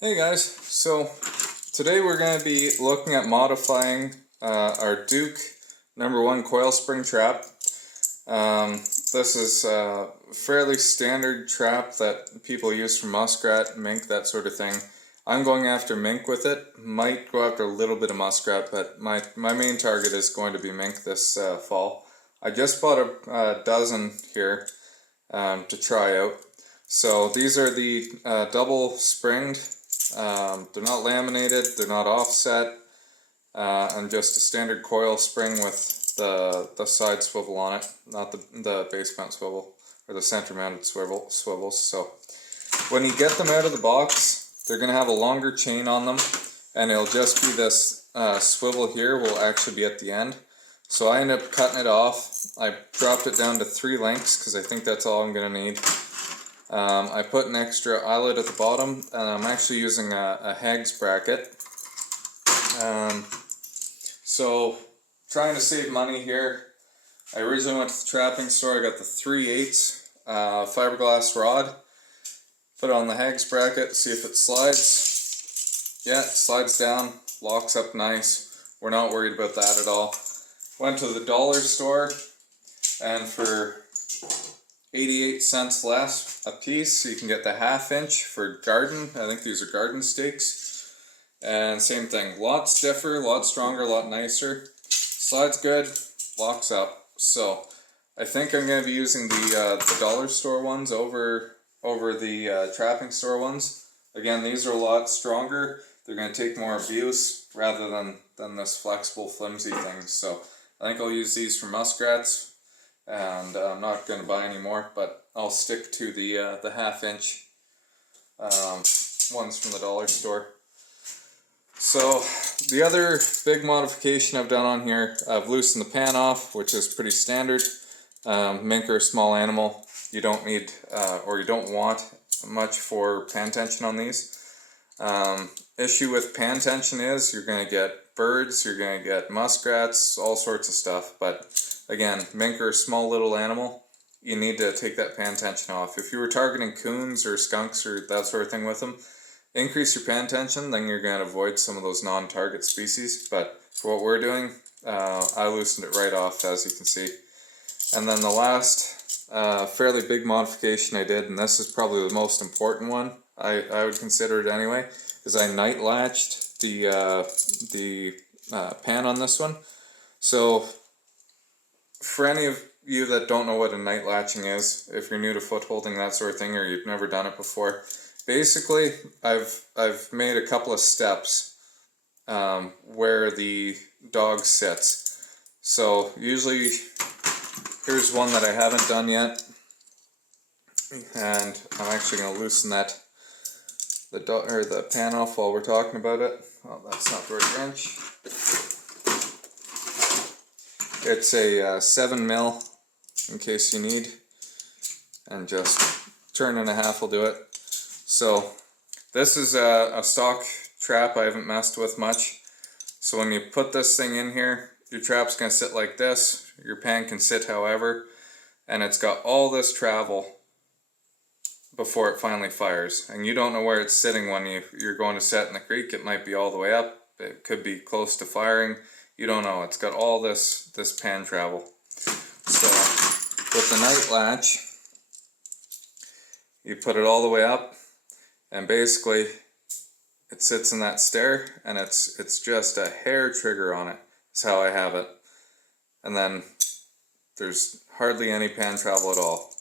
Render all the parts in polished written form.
Hey guys, so today we're going to be looking at modifying our Duke #1 coil spring trap. This is a fairly standard trap that people use for muskrat, mink, that sort of thing. I'm going after mink with it, might go after a little bit of muskrat, but my main target is going to be mink this fall. I just bought a dozen here to try out. So these are the double springed. They're not laminated, they're not offset, and just a standard coil spring with the side swivel on it, not the base mount swivel, or the center mounted swivels. So when you get them out of the box, they're going to have a longer chain on them, and it'll just be this swivel here will actually be at the end. So I ended up cutting it off. I dropped it down to 3 lengths because I think that's all I'm going to need. I put an extra eyelet at the bottom, and I'm actually using a Hags bracket. So, trying to save money here. I originally went to the trapping store. I got the 3/8 fiberglass rod. Put it on the Hags bracket, see if it slides. Yeah, it slides down, locks up nice. We're not worried about that at all. Went to the dollar store, and for 88 cents less a piece, you can get the 1/2 inch for garden. I think these are garden stakes. And same thing, lot stiffer, lot stronger, lot nicer. Slides good, locks up. So I think I'm going to be using the dollar store ones over the trapping store ones. Again, these are a lot stronger. They're going to take more abuse rather than this flexible, flimsy thing. So I think I'll use these for muskrats. And I'm not going to buy any more, but I'll stick to the 1/2 inch ones from the dollar store. So the other big modification I've done on here, I've loosened the pan off, which is pretty standard. Mink are a small animal. You don't need or you don't want much for pan tension on these. Issue with pan tension is you're going to get birds, you're going to get muskrats, all sorts of stuff, but again, mink are a small little animal. You need to take that pan tension off. If you were targeting coons or skunks or that sort of thing with them, increase your pan tension, then you're going to avoid some of those non-target species. But for what we're doing, I loosened it right off, as you can see. And then the last fairly big modification I did, and this is probably the most important one, I would consider it anyway, is I night latched the pan on this one. So for any of you that don't know what a night latching is, if you're new to foot holding, that sort of thing, or you've never done it before, basically I've made a couple of steps where the dog sits. So usually, here's one that I haven't done yet, and I'm actually going to loosen the pan off while we're talking about it. Oh, that's not the right wrench. It's a 7 mil, in case you need, and just turn and a half will do it. So this is a stock trap I haven't messed with much. So when you put this thing in here, your trap's going to sit like this. Your pan can sit however, and it's got all this travel before it finally fires. And you don't know where it's sitting when you're going to set in the creek. It might be all the way up. It could be close to firing. You don't know. It's got all this pan travel. So with the night latch, you put it all the way up, and basically it sits in that stair, and it's just a hair trigger on it. That's how I have it. And then there's hardly any pan travel at all.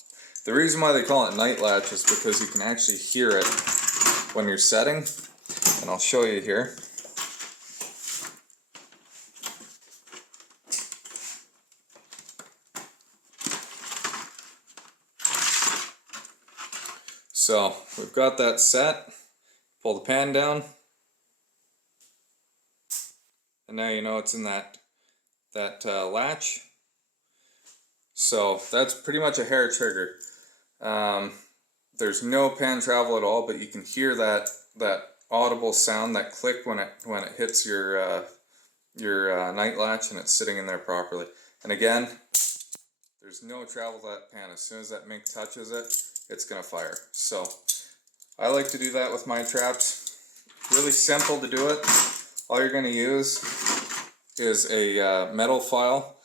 The reason why they call it night latch is because you can actually hear it when you're setting, and I'll show you here. So we've got that set. Pull the pan down, and now you know it's in that latch. So that's pretty much a hair trigger. There's no pan travel at all, but you can hear that audible sound, that click when it hits your night latch and it's sitting in there properly. And again, there's no travel to that pan. As soon as that mink touches it, it's gonna fire. So I like to do that with my traps. Really simple to do it. All you're going to use is a metal file.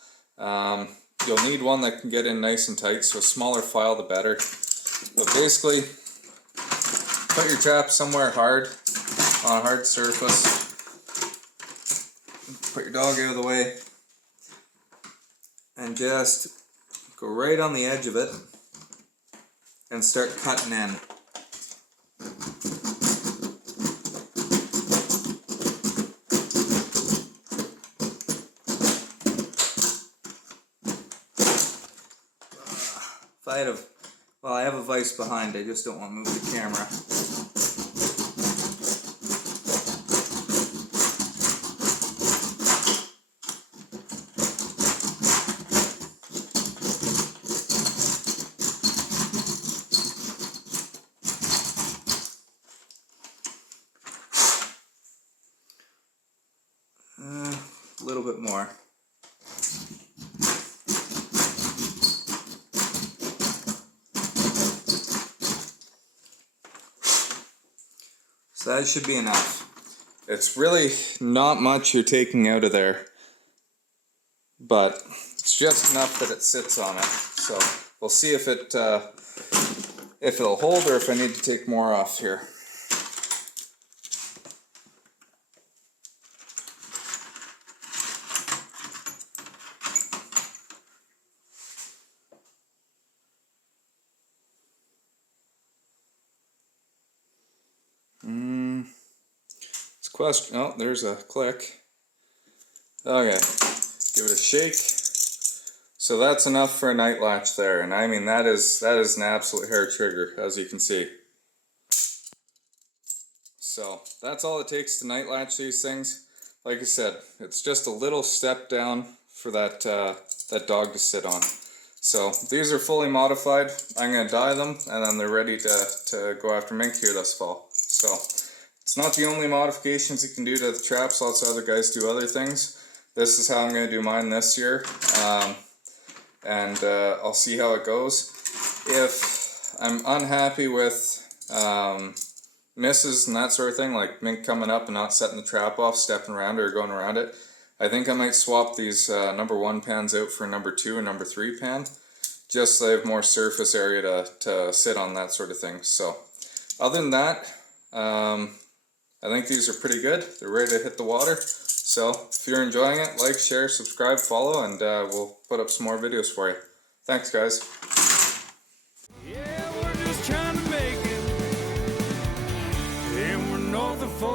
You'll need one that can get in nice and tight, so a smaller file the better. But basically, put your trap somewhere hard, on a hard surface. Put your dog out of the way. And just go right on the edge of it and start cutting in. If I had a, well, I have a vise behind, I just don't want to move the camera. A little bit more. So that should be enough. It's really not much you're taking out of there, but it's just enough that it sits on it. So we'll see if it'll hold or if I need to take more off here. It's a question. Oh, there's a click. Okay, give it a shake. So that's enough for a night latch there, and I mean that is an absolute hair trigger, as you can see. So that's all it takes to night latch these things. Like I said, it's just a little step down for that that dog to sit on. So these are fully modified. I'm going to dye them, and then they're ready to go after mink here this fall. So it's not the only modifications you can do to the traps. Lots of other guys do other things. This is how I'm going to do mine this year, and I'll see how it goes. If I'm unhappy with misses and that sort of thing, like mink coming up and not setting the trap off, stepping around it or going around it, I think I might swap these number 1 pans out for number 2 and number 3 pan, just so they have more surface area to sit on, that sort of thing. So other than that, I think these are pretty good. They're ready to hit the water. So if you're enjoying it, like, share, subscribe, follow, and we'll put up some more videos for you. Thanks, guys. Yeah, we're just trying to make it, and we're north of 4